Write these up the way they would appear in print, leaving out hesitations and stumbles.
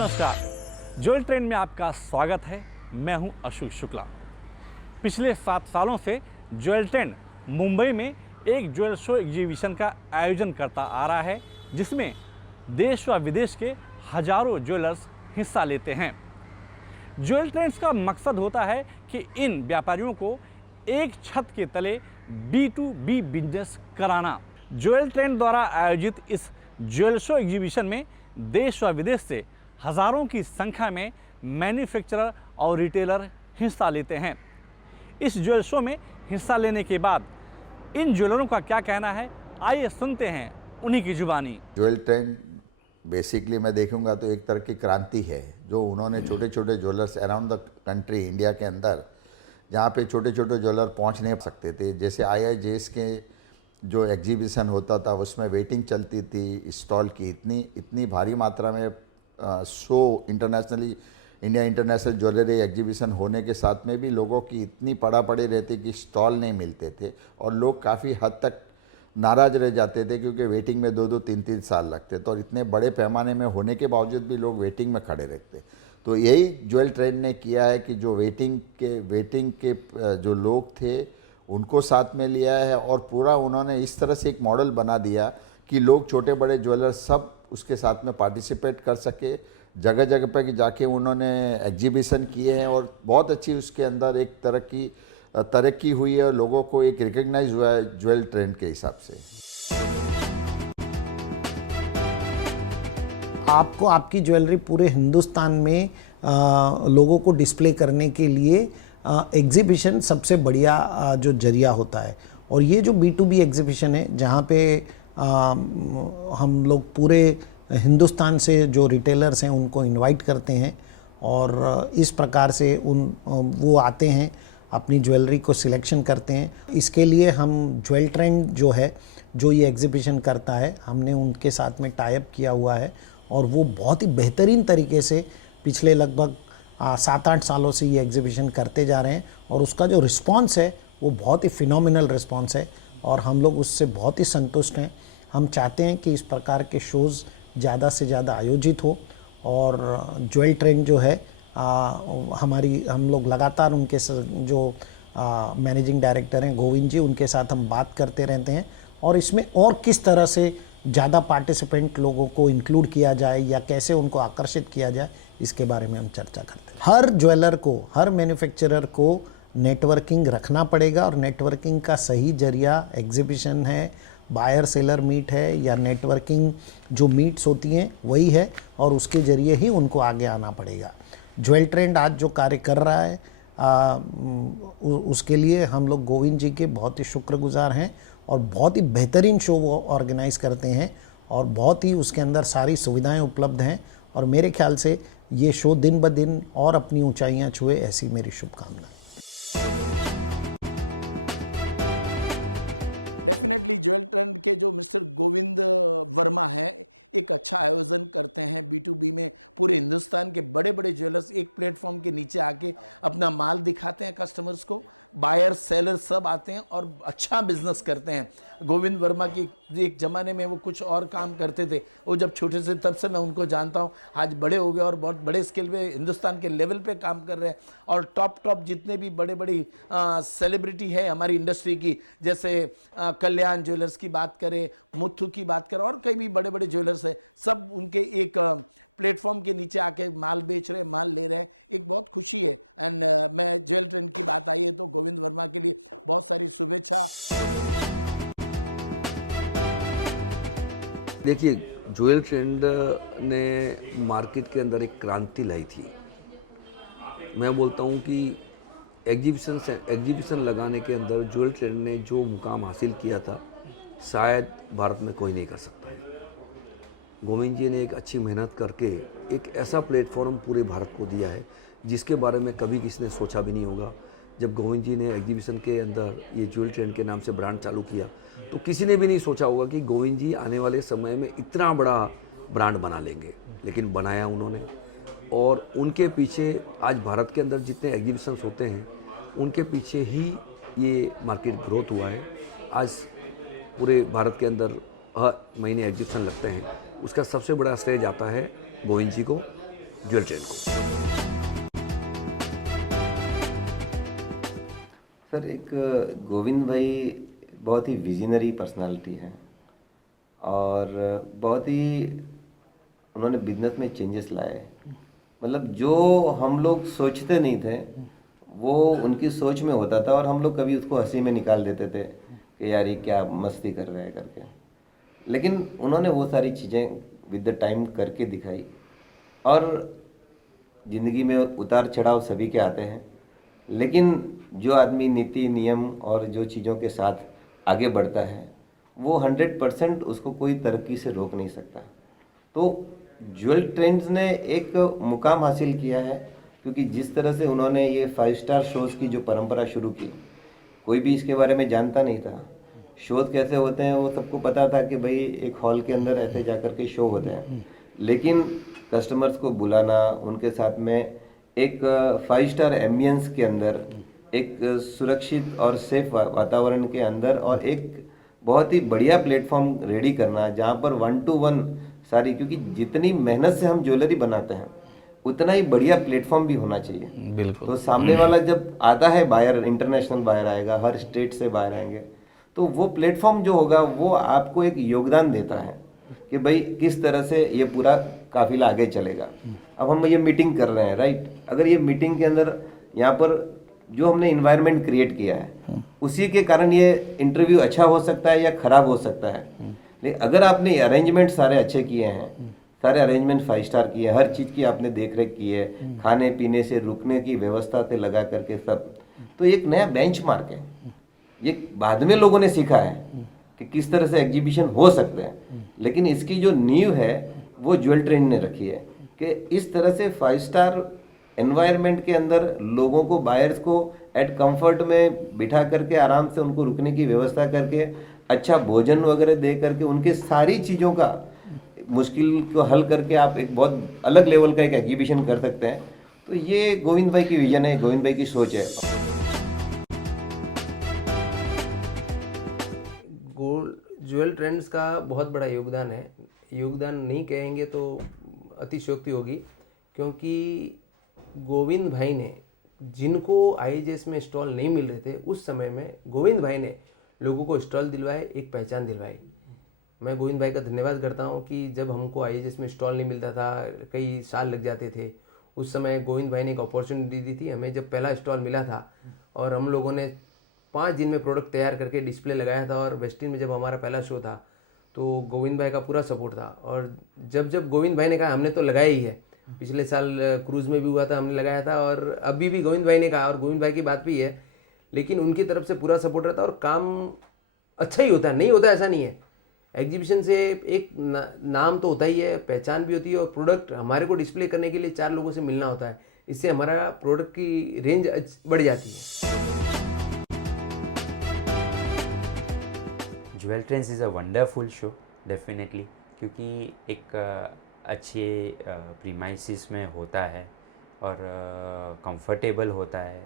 नमस्कार, jewel trend में आपका स्वागत है। मैं हूं अशोक शुक्ला। पिछले 7 सालों से ज्वेल ट्रेंड मुंबई में एक ज्वेल शो एग्जीबिशन का आयोजन करता आ रहा है, जिसमें देश व विदेश के हजारों ज्वेलर्स हिस्सा लेते हैं। ज्वेल ट्रेंड्स का मकसद होता है कि इन व्यापारियों को एक छत के तले B2B बिजनेस कराना। ज्वेल ट्रेंड द्वारा आयोजित इस ज्वेल शो एग्जीबिशन में देश व विदेश से हज़ारों की संख्या में मैन्युफैक्चरर और रिटेलर हिस्सा लेते हैं। इस ज्वेल शो में हिस्सा लेने के बाद इन ज्वेलरों का क्या कहना है, आइए सुनते हैं उन्हीं की जुबानी। ज्वेल ट्रेंड बेसिकली मैं देखूंगा तो एक तरह की क्रांति है जो उन्होंने छोटे छोटे jewellers around the country, India के अंदर जहाँ पे छोटे छोटे ज्वेलर पहुँच नहीं सकते थे, जैसे IIJS के जो एग्जीबिशन होता था उसमें वेटिंग चलती थी स्टॉल की, इतनी भारी मात्रा में show internationally India international jewellery exhibition होने के साथ में भी लोगों की इतनी पड़ी रहती कि स्टॉल नहीं मिलते थे और लोग काफ़ी हद तक नाराज़ रह जाते थे क्योंकि वेटिंग में 2-2, 3-3 साल लगते थे और इतने बड़े पैमाने में होने के बावजूद भी लोग वेटिंग में खड़े रहते। तो यही ज्वेल ट्रेंड ने किया है कि जो वेटिंग के जो लोग थे उनको साथ में लिया है और पूरा उन्होंने इस तरह से एक मॉडल बना दिया कि लोग छोटे बड़े ज्वेलर सब उसके साथ में पार्टिसिपेट कर सके। जगह जगह पर जाके उन्होंने एग्जीबिशन किए हैं और बहुत अच्छी उसके अंदर एक तरक्की हुई है और लोगों को एक रिकग्नाइज हुआ है ज्वेल ट्रेंड के हिसाब से। आपको आपकी ज्वेलरी पूरे हिंदुस्तान में लोगों को डिस्प्ले करने के लिए एग्जीबिशन सबसे बढ़िया जो जरिया होता है। और ये जो B2B एग्जीबिशन है जहाँ पे हम लोग पूरे हिंदुस्तान से जो रिटेलर्स हैं उनको इनवाइट करते हैं और इस प्रकार से वो आते हैं, अपनी ज्वेलरी को सिलेक्शन करते हैं। इसके लिए हम ज्वेल ट्रेंड जो है, जो ये एग्जीबिशन करता है, हमने उनके साथ में टाई अप किया हुआ है और वो बहुत ही बेहतरीन तरीके से पिछले लगभग 7-8 सालों से ये एग्जीबिशन करते जा रहे हैं और उसका जो रिस्पांस है वो बहुत ही फिनोमिनल रिस्पांस है और हम लोग उससे बहुत ही संतुष्ट हैं। हम चाहते हैं कि इस प्रकार के शोज़ ज़्यादा से ज़्यादा आयोजित हो और ज्वेल ट्रेंड जो है हम लोग लगातार उनके जो मैनेजिंग डायरेक्टर हैं गोविंद जी, उनके साथ हम बात करते रहते हैं और इसमें और किस तरह से ज़्यादा पार्टिसिपेंट लोगों को इंक्लूड किया जाए या कैसे उनको आकर्षित किया जाए, इसके बारे में हम चर्चा करते हैं। हर ज्वेलर को, हर मैन्युफैक्चरर को नेटवर्किंग रखना पड़ेगा और नेटवर्किंग का सही जरिया एग्जीबिशन है, बायर सेलर मीट है या नेटवर्किंग जो मीट्स होती हैं वही है और उसके ज़रिए ही उनको आगे आना पड़ेगा। ज्वेल ट्रेंड आज जो कार्य कर रहा है उसके लिए हम लोग गोविंद जी के बहुत ही शुक्रगुजार हैं और बहुत ही बेहतरीन शो वो ऑर्गेनाइज़ करते हैं और बहुत ही उसके अंदर सारी सुविधाएं उपलब्ध हैं और मेरे ख्याल से ये शो दिन ब दिन और अपनी ऊंचाइयां छुए, ऐसी मेरी शुभकामना। देखिए, ज्वेल ट्रेंड ने मार्केट के अंदर एक क्रांति लाई थी। मैं बोलता हूँ कि एग्जीबिशन लगाने के अंदर ज्वेल ट्रेंड ने जो मुकाम हासिल किया था शायद भारत में कोई नहीं कर सकता है। गोविंद जी ने एक अच्छी मेहनत करके एक ऐसा प्लेटफॉर्म पूरे भारत को दिया है जिसके बारे में कभी किसी ने सोचा भी नहीं होगा। जब गोविंद जी ने एग्जीबिशन के अंदर ये ज्वेल ट्रेंड के नाम से ब्रांड चालू किया तो किसी ने भी नहीं सोचा होगा कि गोविंद जी आने वाले समय में इतना बड़ा ब्रांड बना लेंगे, लेकिन बनाया उन्होंने। और उनके पीछे आज भारत के अंदर जितने एग्जीबिशंस होते हैं उनके पीछे ही ये मार्केट ग्रोथ हुआ है। आज पूरे भारत के अंदर हर महीने एग्जीबिशन लगते हैं, उसका सबसे बड़ा श्रेय जाता है गोविंद जी को ज्वेल ट्रेंड को। सर, एक गोविंद भाई बहुत ही विजनरी पर्सनालिटी है और बहुत ही उन्होंने बिजनेस में चेंजेस लाए। मतलब जो हम लोग सोचते नहीं थे वो उनकी सोच में होता था और हम लोग कभी उसको हंसी में निकाल देते थे कि यार ये क्या मस्ती कर रहे हैं करके। लेकिन उन्होंने वो सारी चीज़ें विद द टाइम करके दिखाई। और ज़िंदगी में उतार चढ़ाव सभी के आते हैं, लेकिन जो आदमी नीति नियम और जो चीज़ों के साथ आगे बढ़ता है वो 100% उसको कोई तरक्की से रोक नहीं सकता। तो ज्वेल ट्रेंड्स ने एक मुकाम हासिल किया है, क्योंकि जिस तरह से उन्होंने ये 5 स्टार शोज़ की जो परंपरा शुरू की, कोई भी इसके बारे में जानता नहीं था। शोज़ कैसे होते हैं वो सबको पता था कि भाई एक हॉल के अंदर ऐसे जाकर के शो होते हैं, लेकिन कस्टमर्स को बुलाना, उनके साथ में एक 5 स्टार एम्बियंस के अंदर, एक सुरक्षित और सेफ वातावरण के अंदर और एक बहुत ही बढ़िया प्लेटफॉर्म रेडी करना जहाँ पर 1 to 1 सारी, क्योंकि जितनी मेहनत से हम ज्वेलरी बनाते हैं उतना ही बढ़िया प्लेटफॉर्म भी होना चाहिए। बिल्कुल। तो सामने वाला जब आता है बायर, इंटरनेशनल बायर आएगा, हर स्टेट से बायर आएंगे, तो वो प्लेटफॉर्म जो होगा वो आपको एक योगदान देता है कि भाई किस तरह से ये पूरा काफिला आगे चलेगा। अब हम ये मीटिंग कर रहे हैं, राइट? अगर ये मीटिंग के अंदर यहाँ पर जो हमने इन्वायरमेंट क्रिएट किया है उसी के कारण ये इंटरव्यू अच्छा हो सकता है या खराब हो सकता है। लेकिन अगर आपने अरेंजमेंट सारे अच्छे किए हैं, सारे अरेंजमेंट 5 स्टार किए हैं, हर चीज़ की आपने देख रेख की है, खाने पीने से रुकने की व्यवस्था से लगा करके सब, तो एक नया बेंचमार्क है। ये बाद में लोगों ने सीखा है कि किस तरह से एग्जीबिशन हो सकते हैं, लेकिन इसकी जो नींव है वो ज्वेल ट्रेंड ने रखी है कि इस तरह से 5 स्टार एनवायरनमेंट के अंदर लोगों को, बायर्स को एट कंफर्ट में बिठा करके आराम से उनको रुकने की व्यवस्था करके, अच्छा भोजन वगैरह दे करके, उनके सारी चीज़ों का मुश्किल को हल करके आप एक बहुत अलग लेवल का एक एग्जीबिशन कर सकते हैं। तो ये गोविंद भाई की विजन है, गोविंद भाई की सोच है। ज्वेल ट्रेंड्स का बहुत बड़ा योगदान है। योगदान नहीं कहेंगे तो अतिशयोक्ति होगी, क्योंकि गोविंद भाई ने, जिनको IIGS में स्टॉल नहीं मिल रहे थे उस समय में, गोविंद भाई ने लोगों को स्टॉल दिलवाए, एक पहचान दिलवाई। मैं गोविंद भाई का धन्यवाद करता हूं कि जब हमको IIGS में स्टॉल नहीं मिलता था, कई साल लग जाते थे, उस समय गोविंद भाई ने एक अपॉर्चुनिटी दी थी हमें। जब पहला स्टॉल मिला था और हम लोगों ने 5 दिन में प्रोडक्ट तैयार करके डिस्प्ले लगाया था, और वेस्टिन में जब हमारा पहला शो था तो गोविंद भाई का पूरा सपोर्ट था। और जब गोविंद भाई ने कहा हमने तो लगाया ही है, पिछले साल क्रूज़ में भी हुआ था, हमने लगाया था, और अभी भी गोविंद भाई ने कहा, और गोविंद भाई की बात भी है, लेकिन उनकी तरफ से पूरा सपोर्ट रहता है और काम अच्छा ही होता है, नहीं होता ऐसा नहीं है। एग्जीबिशन से एक नाम तो होता ही है, पहचान भी होती है, और प्रोडक्ट हमारे को डिस्प्ले करने के लिए 4 लोगों से मिलना होता है, इससे हमारा प्रोडक्ट की रेंज बढ़ जाती है। Jewel trends is a wonderful show definitely, क्योंकि एक अच्छे प्रीमाइसिस में होता है और कंफर्टेबल होता है,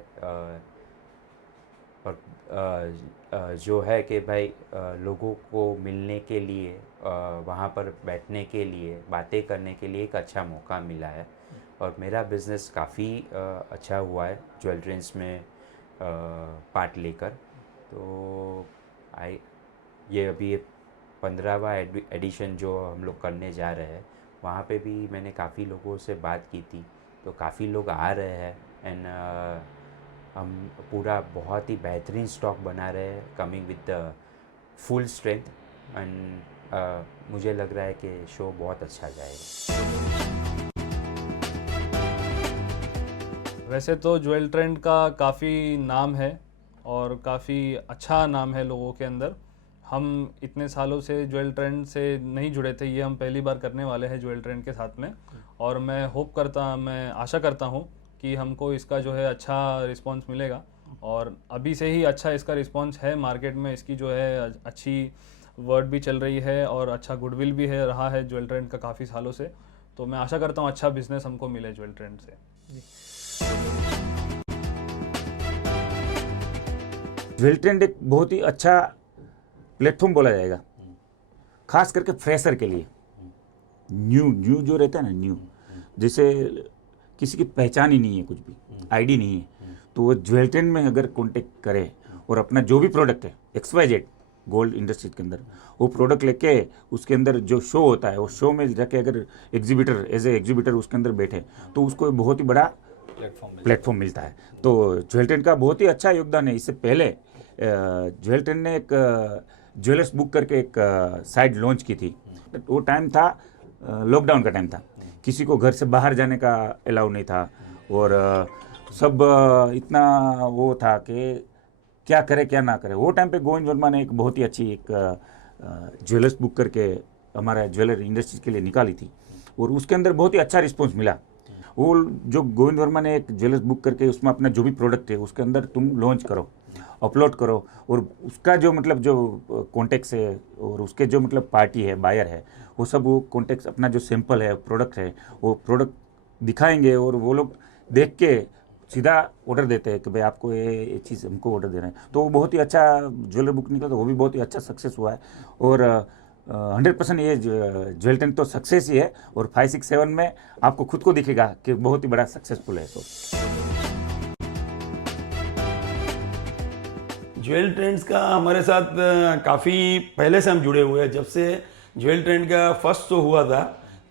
और जो है कि भाई लोगों को मिलने के लिए, वहाँ पर बैठने के लिए, बातें करने के लिए एक अच्छा मौका मिला है। और मेरा बिज़नेस काफ़ी अच्छा हुआ है ज्वेल ट्रेंड्स में पार्ट लेकर। तो ये अभी 15वां एडिशन जो हम लोग करने जा रहे हैं, वहाँ पे भी मैंने काफ़ी लोगों से बात की थी, तो काफ़ी लोग आ रहे हैं, एंड हम पूरा बहुत ही बेहतरीन स्टॉक बना रहे हैं, coming with the full strength, and मुझे लग रहा है कि शो बहुत अच्छा जाएगा। वैसे तो ज्वेल ट्रेंड का काफ़ी नाम है और काफ़ी अच्छा नाम है लोगों के अंदर। हम इतने सालों से ज्वेल ट्रेंड से नहीं जुड़े थे, ये हम पहली बार करने वाले हैं ज्वेल ट्रेंड के साथ में, और मैं आशा करता हूँ कि हमको इसका जो है अच्छा रिस्पांस मिलेगा, और अभी से ही अच्छा इसका रिस्पांस है मार्केट में। इसकी जो है अच्छी वर्ड भी चल रही है और अच्छा गुडविल भी है रहा है ज्वेल ट्रेंड का काफ़ी सालों से। तो मैं आशा करता हूँ अच्छा बिजनेस हमको मिले ज्वेल ट्रेंड से। ज्वेल ट्रेंड एक बहुत ही अच्छा प्लेटफॉर्म बोला जाएगा, खास करके फ्रेशर के लिए। न्यू जो रहता है ना, न्यू, जैसे किसी की पहचान ही नहीं है, कुछ भी आईडी नहीं है। तो वो ज्वेल ट्रेंड में अगर कांटेक्ट करे और अपना जो भी प्रोडक्ट है XYZ गोल्ड इंडस्ट्रीज के अंदर वो प्रोडक्ट लेके उसके अंदर जो शो होता है, वो शो में जाके अगर एग्जीबिटर एज ए एग्जीबिटर उसके अंदर बैठे तो उसको बहुत ही बड़ा प्लेटफॉर्म मिलता है। तो ज्वेल ट्रेंड का बहुत ही अच्छा योगदान है। इससे पहले ज्वेल ट्रेंड ने एक ज्वेलर्स बुक करके एक साइट लॉन्च की थी। वो टाइम था लॉकडाउन का टाइम था, किसी को घर से बाहर जाने का अलाउ नहीं था और सब इतना वो था कि क्या करे क्या ना करे। वो टाइम पे गोविंद वर्मा ने एक बहुत ही अच्छी एक ज्वेलर्स बुक करके हमारा ज्वेलर इंडस्ट्री के लिए निकाली थी और उसके अंदर बहुत ही अच्छा रिस्पॉन्स मिला। वो जो गोविंद वर्मा ने एक ज्वेलर्स बुक करके उसमें अपना जो भी प्रोडक्ट है उसके अंदर तुम लॉन्च करो, अपलोड करो और उसका जो मतलब जो कॉन्टेक्ट्स है और उसके जो मतलब पार्टी है, बायर है, वो सब वो कॉन्टेक्ट्स अपना जो सैंपल है, प्रोडक्ट है, वो प्रोडक्ट दिखाएंगे और वो लोग देख के सीधा ऑर्डर देते हैं कि भाई आपको ये चीज़ हमको ऑर्डर देना है। तो वो बहुत ही अच्छा ज्वेलर बुक निकला, तो वो भी बहुत ही अच्छा सक्सेस हुआ है और 100% ये ज्वेल ट्रेंड तो सक्सेस ही है और 567 में आपको खुद को दिखेगा कि बहुत ही बड़ा सक्सेसफुल है। तो ज्वेल ट्रेंड्स का हमारे साथ काफ़ी पहले से हम जुड़े हुए हैं। जब से ज्वेल ट्रेंड का फर्स्ट शो हुआ था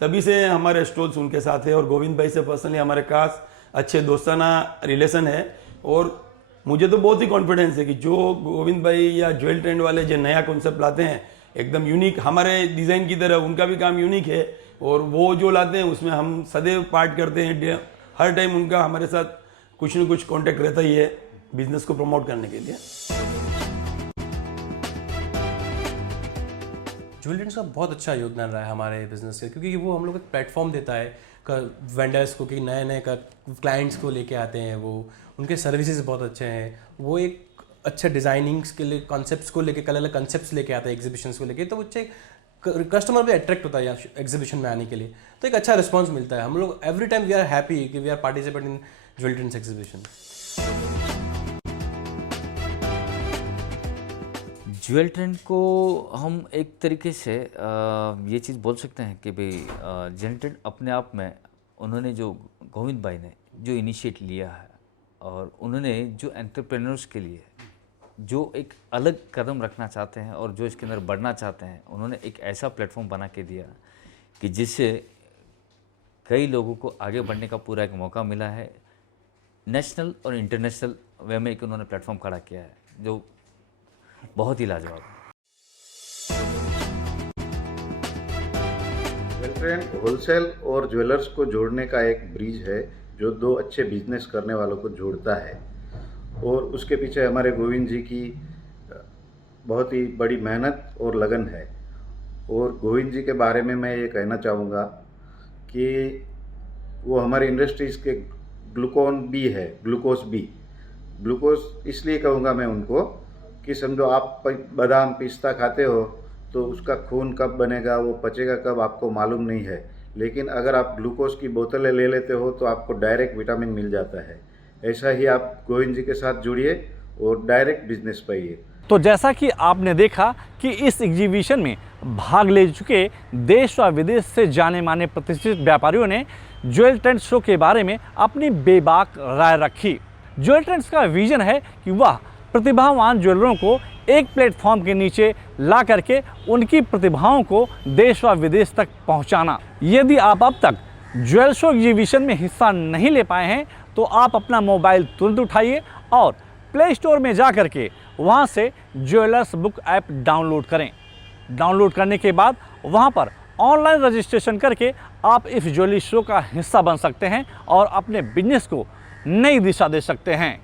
तभी से हमारे स्टॉल्स उनके साथ है और गोविंद भाई से पर्सनली हमारे खास अच्छे दोस्ताना रिलेशन है और मुझे तो बहुत ही कॉन्फिडेंस है कि जो गोविंद भाई या ज्वेल ट्रेंड वाले जो नया कॉन्सेप्ट लाते हैं एकदम यूनिक, हमारे डिज़ाइन की तरह उनका भी काम यूनिक है और वो जो लाते हैं उसमें हम सदैव पार्ट करते हैं। हर टाइम उनका हमारे साथ कुछ न कुछ कॉन्टेक्ट रहता ही है बिजनेस को प्रमोट करने के लिए। ज्वेल ट्रेंड्स का बहुत अच्छा योगदान रहा है हमारे बिजनेस से, क्योंकि वो हम लोग एक प्लेटफॉर्म देता है वेंडर्स को कि नए नए क्लाइंट्स को लेके आते हैं, वो उनके सर्विसेज बहुत अच्छे हैं, वो एक अच्छे डिज़ाइनिंग्स के लिए कॉन्सेप्ट्स को लेके अलग अलग कॉन्सेप्ट्स लेके आते हैं एग्जीबिशंस को लेके, तो बच्चे कस्टमर भी अट्रैक्ट होता है एग्जीबिशन में आने के लिए, तो एक अच्छा रिस्पॉन्स मिलता है। हम लोग every time we are happy कि we are participate in jewel trends exhibition. Jewel trend को हम एक तरीके से ये चीज़ बोल सकते हैं कि भाई ज्वेल ट्रेंड अपने आप में उन्होंने जो गोविंद भाई ने जो इनिशिएट लिया है और उन्होंने जो एंटरप्रेन्योर्स के लिए जो एक अलग कदम रखना चाहते हैं और जो इसके अंदर बढ़ना चाहते हैं, उन्होंने एक ऐसा प्लेटफॉर्म बना के दिया कि जिससे कई लोगों को आगे बढ़ने का पूरा एक मौका मिला है। नेशनल और इंटरनेशनल वे में एक उन्होंने प्लेटफॉर्म खड़ा किया है जो बहुत ही लाजवाब है। ज्वेल ट्रेंड होलसेल और ज्वेलर्स को जोड़ने का एक ब्रिज है जो दो अच्छे बिजनेस करने वालों को जोड़ता है और उसके पीछे हमारे गोविंद जी की बहुत ही बड़ी मेहनत और लगन है। और गोविंद जी के बारे में मैं ये कहना चाहूँगा कि वो हमारी इंडस्ट्रीज़ के ग्लूकोज इसलिए कहूँगा मैं उनको कि समझो आप बादाम पिस्ता खाते हो तो उसका खून कब बनेगा, वो पचेगा कब, आपको मालूम नहीं है, लेकिन अगर आप ग्लूकोज की बोतलें ले लेते हो तो आपको डायरेक्ट विटामिन मिल जाता है। ऐसा ही आप गोविंद जी के साथ जुड़िए और डायरेक्ट बिजनेस पाइए। तो जैसा कि आपने देखा कि इस एग्जीबिशन में भाग ले चुके देश व विदेश से जाने माने प्रतिष्ठित व्यापारियों ने ज्वेल ट्रेंड शो के बारे में अपनी बेबाक राय रखी। ज्वेल ट्रेंड्स का विजन है कि वह प्रतिभावान ज्वेलरों को एक प्लेटफॉर्म के नीचे ला करके उनकी प्रतिभाओं को देश व विदेश तक पहुंचाना। यदि आप अब तक ज्वेल शो एग्जीबिशन में हिस्सा नहीं ले पाए हैं तो आप अपना मोबाइल तुरंत उठाइए और प्ले स्टोर में जा करके वहां से ज्वेलर्स बुक ऐप डाउनलोड करें। डाउनलोड करने के बाद वहां पर ऑनलाइन रजिस्ट्रेशन करके आप इस ज्वेलरी शो का हिस्सा बन सकते हैं और अपने बिजनेस को नई दिशा दे सकते हैं।